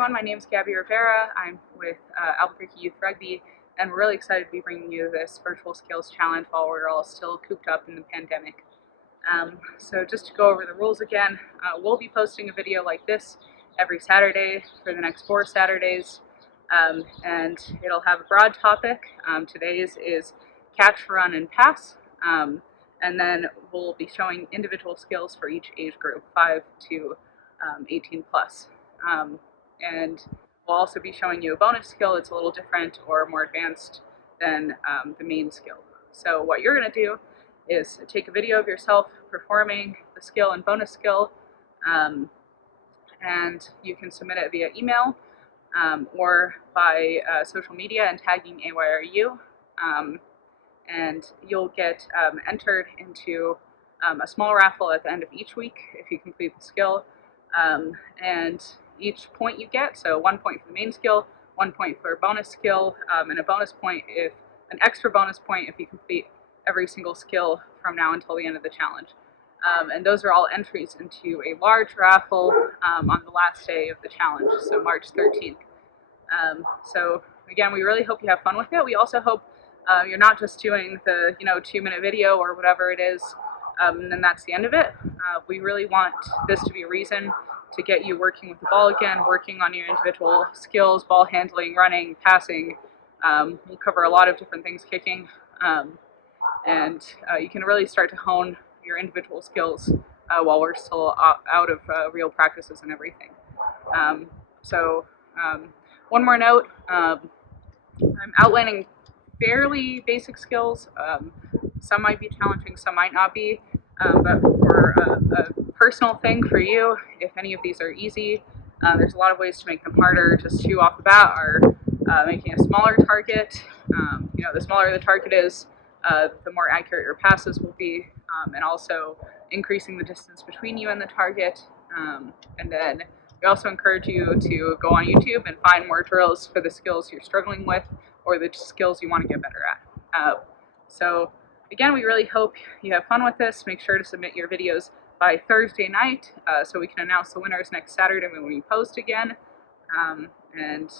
everyone, my name is Gabby Rivera. I'm with Albuquerque Youth Rugby, and we're really excited to be bringing you this virtual skills challenge while we're all still cooped up in the pandemic. So just to go over the rules again, we'll be posting a video like this every Saturday for the next 4 Saturdays, and it'll have a broad topic. Today's is catch, run, and pass, and then we'll be showing individual skills for each age group, 5 to 18 plus. And we'll also be showing you a bonus skill that's a little different or more advanced than the main skill. So what you're going to do is take a video of yourself performing the skill and bonus skill, and you can submit it via email or by social media and tagging AYRU, and you'll get entered into a small raffle at the end of each week if you complete the skill. And each point you get, so 1 point for the main skill, 1 point for a bonus skill, and a bonus point an extra bonus point if you complete every single skill from now until the end of the challenge. And those are all entries into a large raffle on the last day of the challenge, so March 13th. So again, we really hope you have fun with it. We also hope you're not just doing the 2-minute video or whatever it is, and then that's the end of it. We really want this to be a reason to get you working with the ball again, working on your individual skills, ball handling, running, passing. We'll cover a lot of different things, kicking, and you can really start to hone your individual skills while we're still out of real practices and everything. One more note, I'm outlining fairly basic skills. Some might be challenging, some might not be, but for a personal thing for you, if any of these are easy, there's a lot of ways to make them harder. Just 2 off the bat are making a smaller target. The smaller the target is, the more accurate your passes will be, and also increasing the distance between you and the target. And then we also encourage you to go on YouTube and find more drills for the skills you're struggling with or the skills you want to get better at. So again, we really hope you have fun with this. Make sure to submit your videos by Thursday night so we can announce the winners next Saturday when we post again. And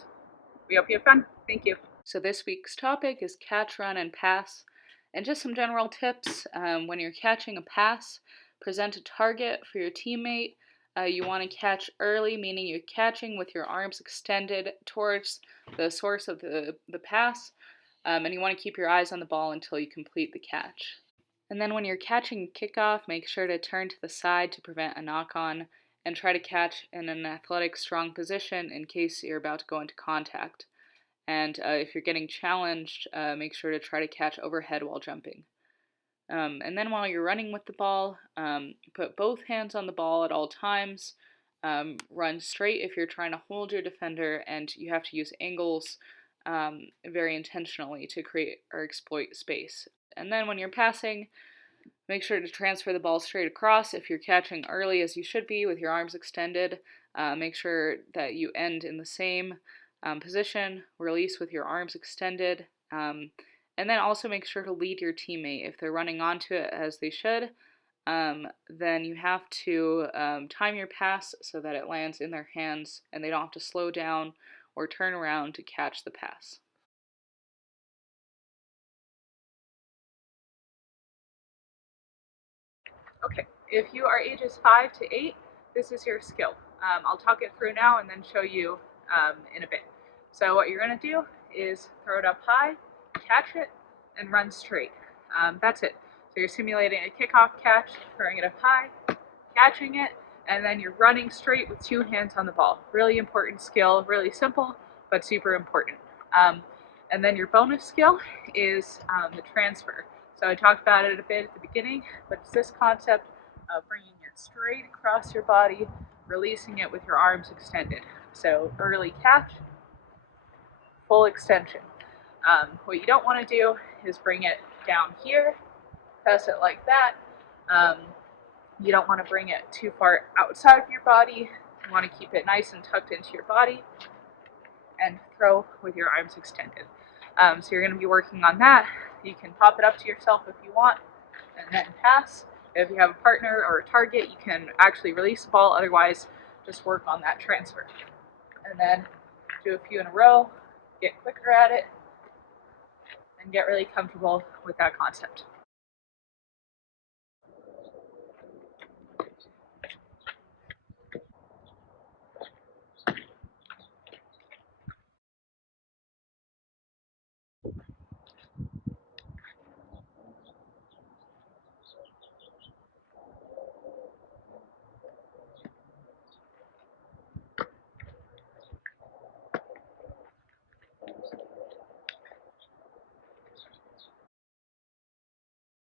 we hope you have fun. Thank you. So this week's topic is catch, run, and pass. And just some general tips. When you're catching a pass, present a target for your teammate. You want to catch early, meaning you're catching with your arms extended towards the source of the pass, and you want to keep your eyes on the ball until you complete the catch. And then when you're catching kickoff, make sure to turn to the side to prevent a knock-on, and try to catch in an athletic, strong position in case you're about to go into contact. And if you're getting challenged, make sure to try to catch overhead while jumping. And then while you're running with the ball, put both hands on the ball at all times. Run straight if you're trying to hold your defender, and you have to use angles very intentionally to create or exploit space. And then when you're passing, make sure to transfer the ball straight across. If you're catching early, as you should be, with your arms extended, make sure that you end in the same position, release with your arms extended, and then also make sure to lead your teammate. If they're running onto it as they should, then you have to time your pass so that it lands in their hands and they don't have to slow down or turn around to catch the pass. Okay, if you are ages 5 to 8, this is your skill. I'll talk it through now and then show you in a bit. So what you're going to do is throw it up high, catch it, and run straight. That's it. So you're simulating a kickoff catch, throwing it up high, catching it, and then you're running straight with 2 hands on the ball. Really important skill, really simple, but super important. And then your bonus skill is the transfer. So I talked about it a bit at the beginning, but it's this concept of bringing it straight across your body, releasing it with your arms extended. So early catch, full extension. What you don't want to do is bring it down here, pass it like that. You don't want to bring it too far outside of your body. You want to keep it nice and tucked into your body and throw with your arms extended. So you're going to be working on that. You can pop it up to yourself if you want and then pass. If you have a partner or a target, you can actually release the ball. Otherwise, just work on that transfer. and then do a few in a row, get quicker at it, and get really comfortable with that concept.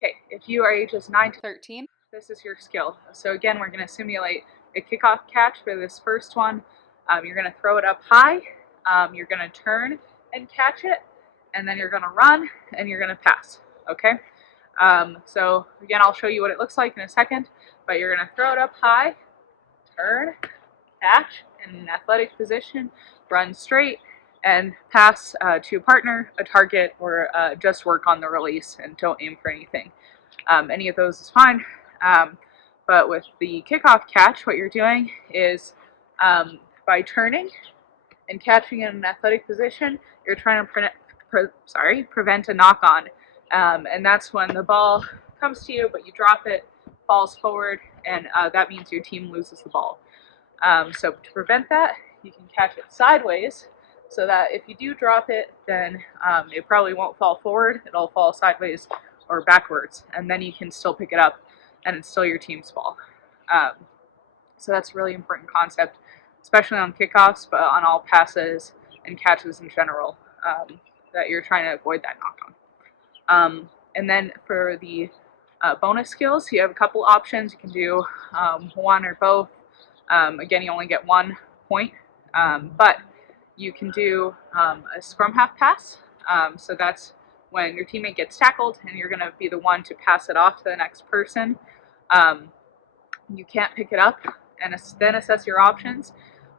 Okay, if you are ages 9 to 13, this is your skill. So again, we're going to simulate a kickoff catch for this first one. You're going to throw it up high, you're going to turn and catch it, and then you're going to run and you're going to pass, okay? So again, I'll show you what it looks like in a second, but you're going to throw it up high, turn, catch in an athletic position, run straight, and pass to a partner, a target, or just work on the release and don't aim for anything. Any of those is fine. But with the kickoff catch, what you're doing is by turning and catching in an athletic position, you're trying to prevent a knock-on. And that's when the ball comes to you, but you drop it, falls forward, and that means your team loses the ball. So to prevent that, you can catch it sideways, so that if you do drop it, then it probably won't fall forward, it'll fall sideways or backwards, and then you can still pick it up, and it's still your team's ball. So that's a really important concept, especially on kickoffs, but on all passes and catches in general, that you're trying to avoid that knock-on. And then for the bonus skills, you have a couple options. You can do one or both. Again, you only get 1 point, but you can do a scrum half pass. So that's when your teammate gets tackled and you're going to be the one to pass it off to the next person. You can't pick it up and then assess your options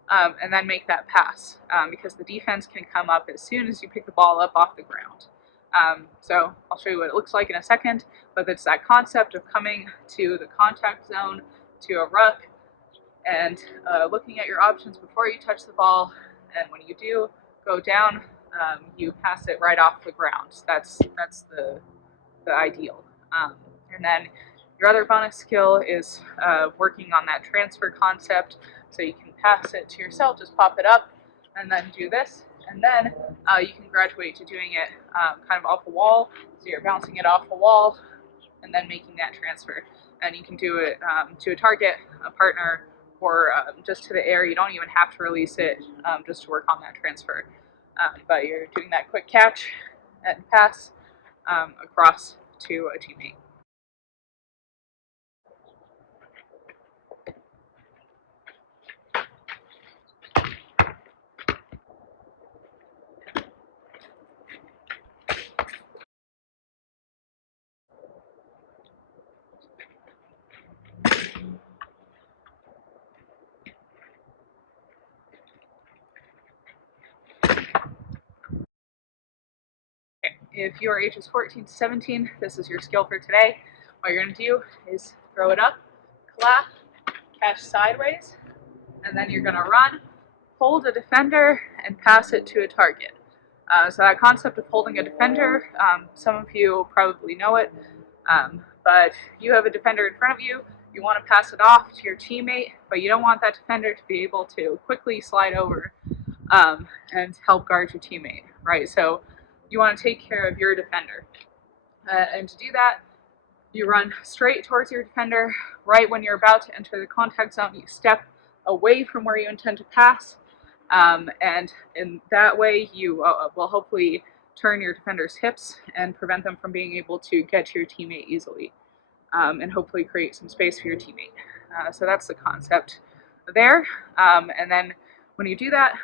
and then make that pass because the defense can come up as soon as you pick the ball up off the ground. So I'll show you what it looks like in a second, but it's that concept of coming to the contact zone, to a ruck, and looking at your options before you touch the ball, and when you do go down, you pass it right off the ground. That's the ideal. And then your other bonus skill is working on that transfer concept, so you can pass it to yourself, just pop it up, and then do this, and then you can graduate to doing it kind of off a wall, so you're bouncing it off a wall, and then making that transfer. And you can do it to a target, a partner, or just to the air. You don't even have to release it just to work on that transfer. But you're doing that quick catch and pass across to a teammate. If you are ages 14 to 17, this is your skill for today. What you're going to do is throw it up, clap, catch sideways, and then you're going to run, hold a defender, and pass it to a target. So that concept of holding a defender, some of you probably know it, but you have a defender in front of you, you want to pass it off to your teammate, but you don't want that defender to be able to quickly slide over and help guard your teammate, right? So you want to take care of your defender. And to do that, you run straight towards your defender. Right when you're about to enter the contact zone, you step away from where you intend to pass. And in that way, you will hopefully turn your defender's hips and prevent them from being able to get to your teammate easily. And hopefully create some space for your teammate. So that's the concept there. And then when you do that,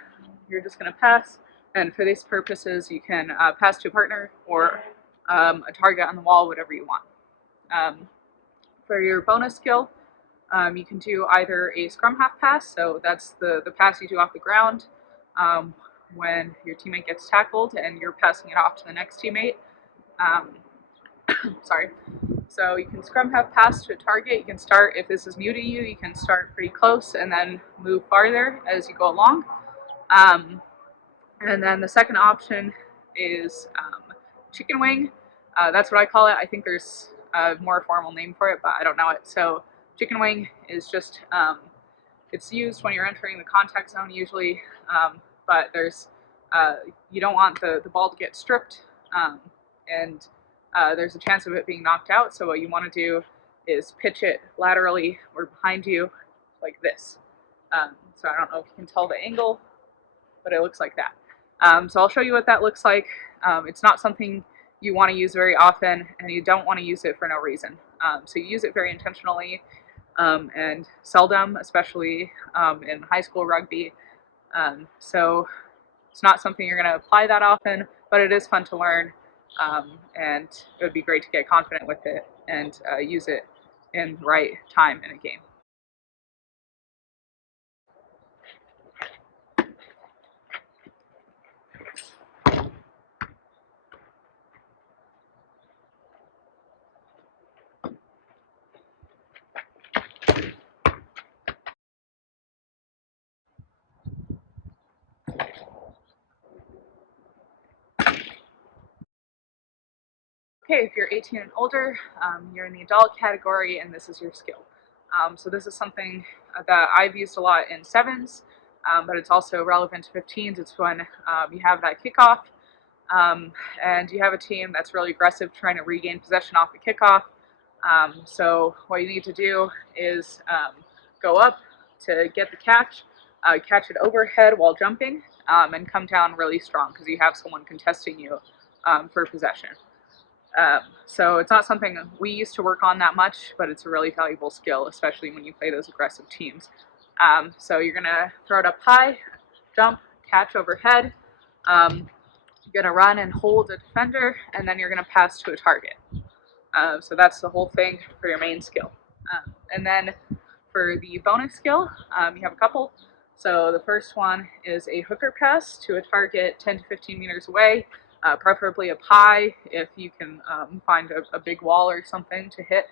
you're just going to pass. And for these purposes, you can pass to a partner or a target on the wall, whatever you want. For your bonus skill, you can do either a scrum half pass, so that's the pass you do off the ground when your teammate gets tackled and you're passing it off to the next teammate. Sorry. So you can scrum half pass to a target. You can start, if this is new to you, you can start pretty close and then move farther as you go along. Um, and then the second option is chicken wing. That's what I call it. I think there's a more formal name for it, but I don't know it. So chicken wing is just it's used when you're entering the contact zone usually, but there's you don't want the ball to get stripped, and there's a chance of it being knocked out. So what you want to do is pitch it laterally or behind you like this. So I don't know if you can tell the angle, but it looks like that. So I'll show you what that looks like. It's not something you want to use very often, and you don't want to use it for no reason. So you use it very intentionally and seldom, especially in high school rugby. So it's not something you're going to apply that often, but it is fun to learn, and it would be great to get confident with it and use it in the right time in a game. Okay, if you're 18 and older, you're in the adult category and this is your skill. So this is something that I've used a lot in sevens, but it's also relevant to 15s. It's when you have that kickoff and you have a team that's really aggressive trying to regain possession off the kickoff. So what you need to do is go up to get the catch it overhead while jumping, and come down really strong because you have someone contesting you for possession. So it's not something we used to work on that much, but it's a really valuable skill, especially when you play those aggressive teams. So you're going to throw it up high, jump, catch overhead. You're going to run and hold a defender, and then you're going to pass to a target. So that's the whole thing for your main skill. And then for the bonus skill, you have a couple. So the first one is a hooker pass to a target 10 to 15 meters away, preferably up high if you can find a big wall or something to hit.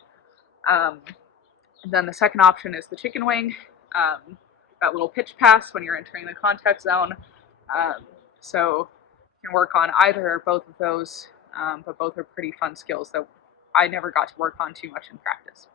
Then the second option is the chicken wing, that little pitch pass when you're entering the contact zone. So you can work on either or both of those, but both are pretty fun skills that I never got to work on too much in practice.